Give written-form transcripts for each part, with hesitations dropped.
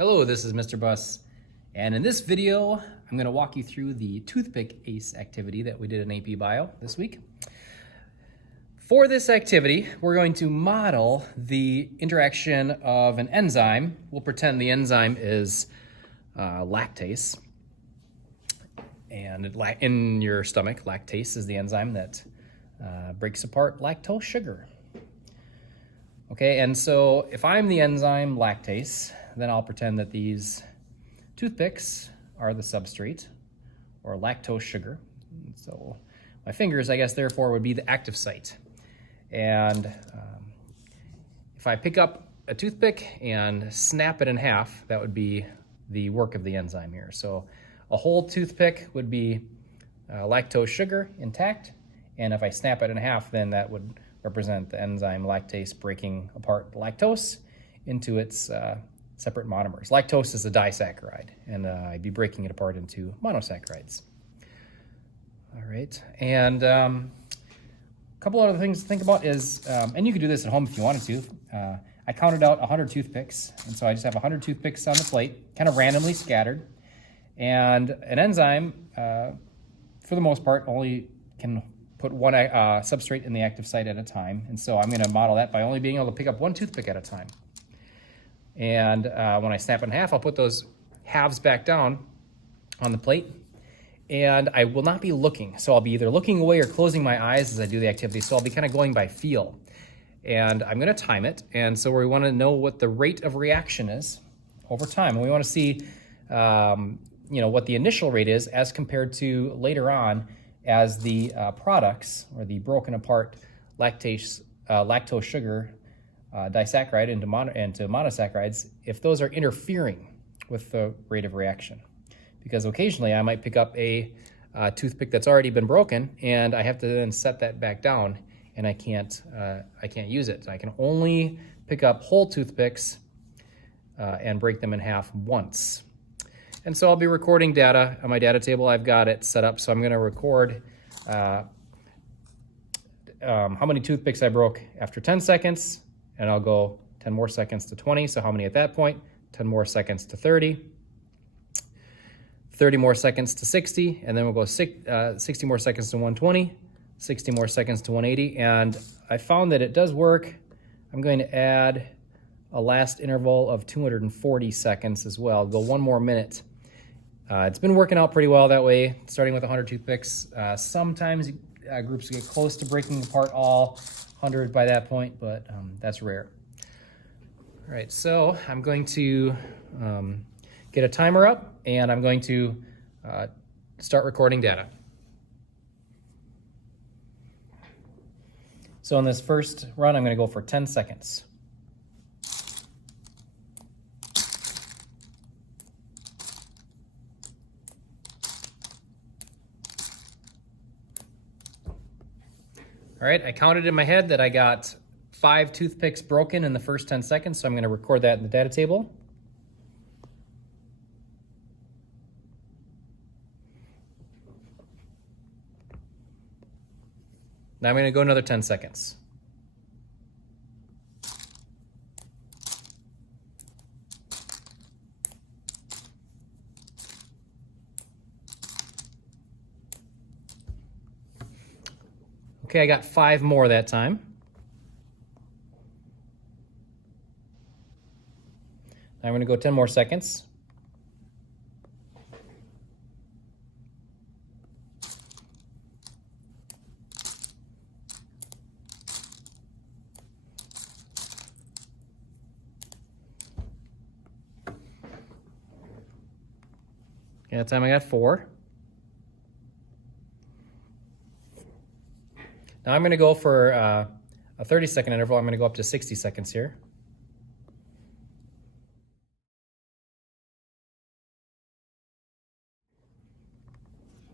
Hello, this is Mr. Bus, and in this video, I'm going to walk you through the Toothpickase activity that we did in AP Bio this week. For this activity, we're going to model the interaction of an enzyme. We'll pretend the enzyme is lactase, and in your stomach, lactase is the enzyme that breaks apart lactose sugar. Okay, and so if I'm the enzyme lactase, then I'll pretend that these toothpicks are the substrate, or lactose sugar. So my fingers, I guess, therefore, would be the active site. And if I pick up a toothpick and snap it in half, that would be the work of the enzyme here. So a whole toothpick would be lactose sugar intact, and if I snap it in half, then that would represent the enzyme lactase breaking apart lactose into its separate monomers. Lactose is a disaccharide, and I'd be breaking it apart into monosaccharides. All right, and a couple other things to think about is, and you could do this at home if you wanted to, I counted out 100 toothpicks, and so I just have 100 toothpicks on the plate, kind of randomly scattered, and an enzyme, for the most part, only can put one substrate in the active site at a time, and so I'm going to model that by only being able to pick up one toothpick at a time. And when I snap it in half, I'll put those halves back down on the plate, and I will not be looking. So I'll be either looking away or closing my eyes as I do the activity, so I'll be kind of going by feel. And I'm going to time it, and so we want to know what the rate of reaction is over time. And we want to see what the initial rate is as compared to later on as the products, or the broken apart lactose sugar disaccharide into monosaccharides, if those are interfering with the rate of reaction. Because occasionally I might pick up a toothpick that's already been broken, and I have to then set that back down, and I can't use it. I can only pick up whole toothpicks and break them in half once. And so I'll be recording data on my data table. I've got it set up, so I'm going to record how many toothpicks I broke after 10 seconds, and I'll go 10 more seconds to 20, so how many at that point? 10 more seconds to 30, 30 more seconds to 60, and then we'll go 60 more seconds to 120, 60 more seconds to 180, and I found that it does work. I'm going to add a last interval of 240 seconds as well. Go one more minute. It's been working out pretty well that way, starting with 100 toothpicks. Sometimes groups get close to breaking apart all 100 by that point, but that's rare. All right, so I'm going to get a timer up, and I'm going to start recording data. So on this first run, I'm going to go for 10 seconds. All right, I counted in my head that I got 5 toothpicks broken in the first 10 seconds, so I'm going to record that in the data table. Now I'm going to go another 10 seconds. Okay, I got 5 more that time. Now I'm going to go 10 more seconds. Okay, that time I got 4. Now I'm going to go for a 30-second interval. I'm going to go up to 60 seconds here.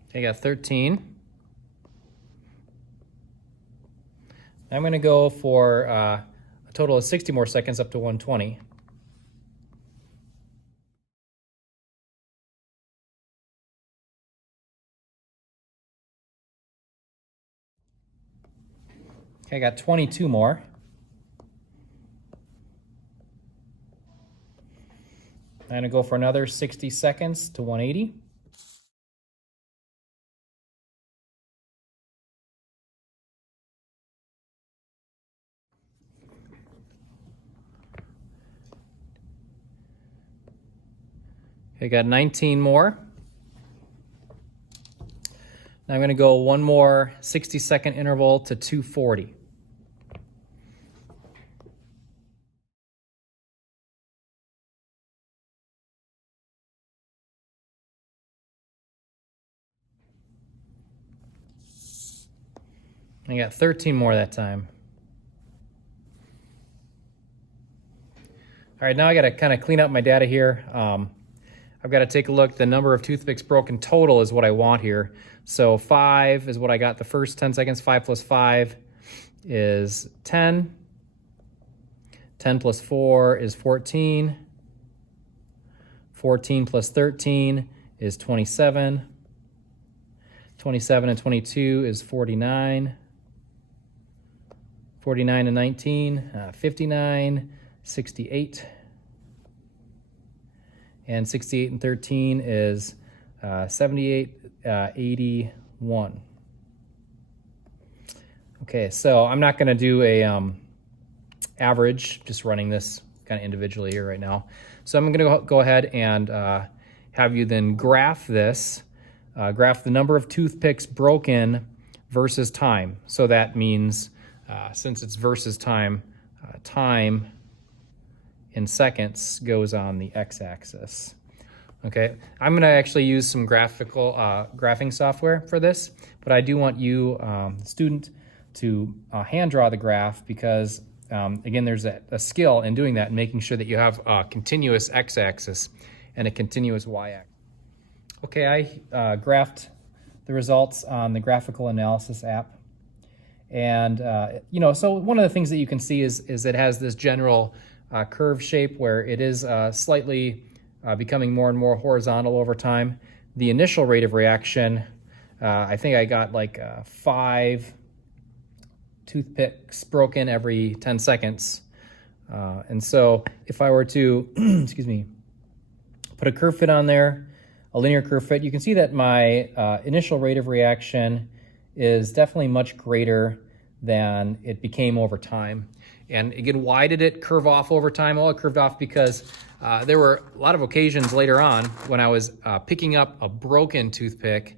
Okay, I got 13. I'm going to go for a total of 60 more seconds up to 120. Okay, I got 22 more. I'm gonna go for another 60 seconds to 180. Okay, got 19 more. Now I'm gonna go one more 60-second interval to 240. I got 13 more that time. All right, now I gotta kind of clean up my data here. I've got to take a look. The number of toothpicks broken total is what I want here. So 5 is what I got the first 10 seconds. 5 plus 5 is 10. 10 plus 4 is 14. 14 plus 13 is 27. 27 and 22 is 49. 49 and 19, 59, 68. And 68 and 13 is 78, 81. Okay, so I'm not going to do a average, just running this kind of individually here right now. So I'm going to go ahead and have you then graph this, graph the number of toothpicks broken versus time. So that means, since it's versus time, time in seconds goes on the x-axis. Okay, I'm going to actually use some graphical graphing software for this, but I do want you, student, to hand draw the graph because, again, there's a skill in doing that and making sure that you have a continuous x-axis and a continuous y-axis. Okay, I graphed the results on the graphical analysis app. And, so one of the things that you can see is it has this general curve shape where it is slightly becoming more and more horizontal over time. The initial rate of reaction, I think I got like 5 toothpicks broken every 10 seconds. And so if I were to, excuse me, put a curve fit on there, a linear curve fit, you can see that my initial rate of reaction is definitely much greater than it became over time. And again, why did it curve off over time? Well, it curved off because there were a lot of occasions later on when I was picking up a broken toothpick,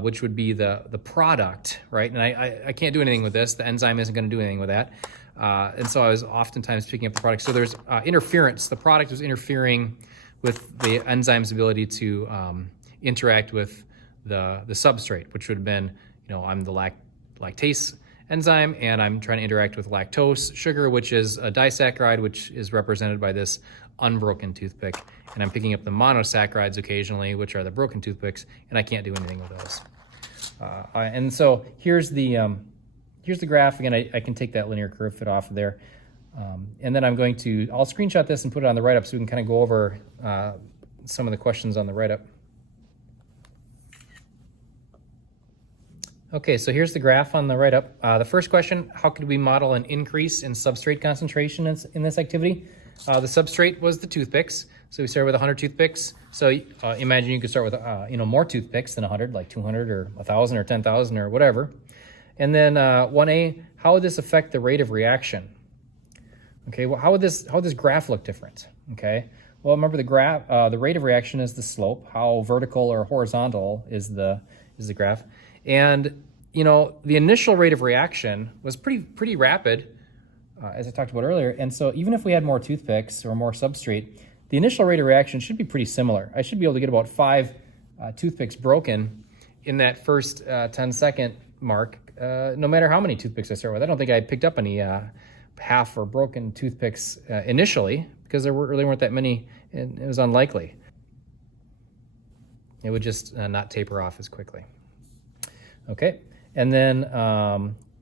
which would be the product, right? And I can't do anything with this. The enzyme isn't going to do anything with that. And so I was oftentimes picking up the product. So there's interference. The product was interfering with the enzyme's ability to interact with the substrate, which would have been, I'm the lactase enzyme, and I'm trying to interact with lactose sugar, which is a disaccharide, which is represented by this unbroken toothpick. And I'm picking up the monosaccharides occasionally, which are the broken toothpicks, and I can't do anything with those. And so here's the graph. Again, I can take that linear curve fit off of there. And then I'll screenshot this and put it on the write-up so we can kind of go over some of the questions on the write-up. Okay, so here's the graph on the write-up. The first question, how could we model an increase in substrate concentration in this activity? The substrate was the toothpicks. So we started with 100 toothpicks. So imagine you could start with more toothpicks than 100, like 200 or 1,000 or 10,000 or whatever. And then 1A, how would this affect the rate of reaction? Okay, well, how would this graph look different? Okay, well, remember the rate of reaction is the slope. How vertical or horizontal is the graph? And the initial rate of reaction was pretty rapid, as I talked about earlier. And so even if we had more toothpicks or more substrate, the initial rate of reaction should be pretty similar. I should be able to get about 5 toothpicks broken in that first 10-second mark, no matter how many toothpicks I start with. I don't think I picked up any half or broken toothpicks initially because there really weren't that many, and it was unlikely. It would just not taper off as quickly. Okay, and then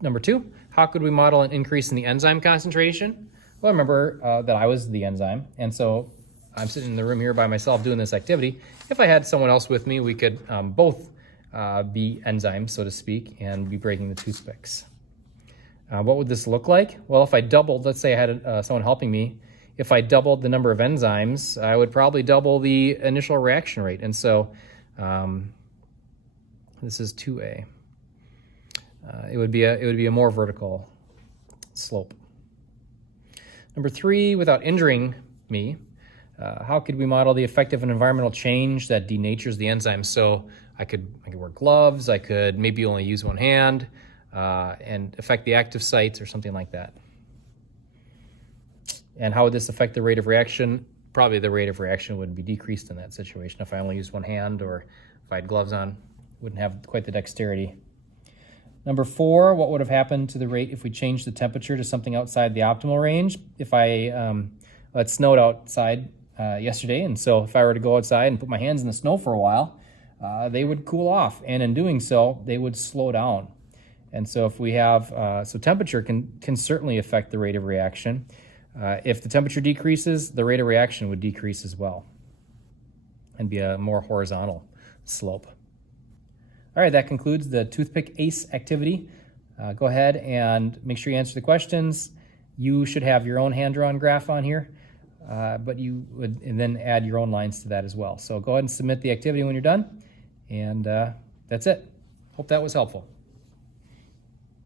number 2, how could we model an increase in the enzyme concentration? Well, remember that I was the enzyme, and so I'm sitting in the room here by myself doing this activity. If I had someone else with me, we could both be enzymes, so to speak, and be breaking the toothpicks. What would this look like? Well, if I doubled, let's say I had someone helping me, if I doubled the number of enzymes, I would probably double the initial reaction rate. And so this is 2A. It would be a more vertical slope. Number 3, without injuring me, how could we model the effect of an environmental change that denatures the enzyme? So I could wear gloves, I could maybe only use one hand, and affect the active sites or something like that. And how would this affect the rate of reaction? Probably the rate of reaction would be decreased in that situation. If I only used one hand, or if I had gloves on, wouldn't have quite the dexterity. Number 4, what would have happened to the rate if we changed the temperature to something outside the optimal range? If it snowed outside yesterday, and so if I were to go outside and put my hands in the snow for a while, they would cool off, and in doing so, they would slow down. And so if we have, so temperature can certainly affect the rate of reaction. If the temperature decreases, the rate of reaction would decrease as well and be a more horizontal slope. All right, that concludes the Toothpickase activity. Go ahead and make sure you answer the questions. You should have your own hand-drawn graph on here, but you would and then add your own lines to that as well. So go ahead and submit the activity when you're done, and that's it. Hope that was helpful.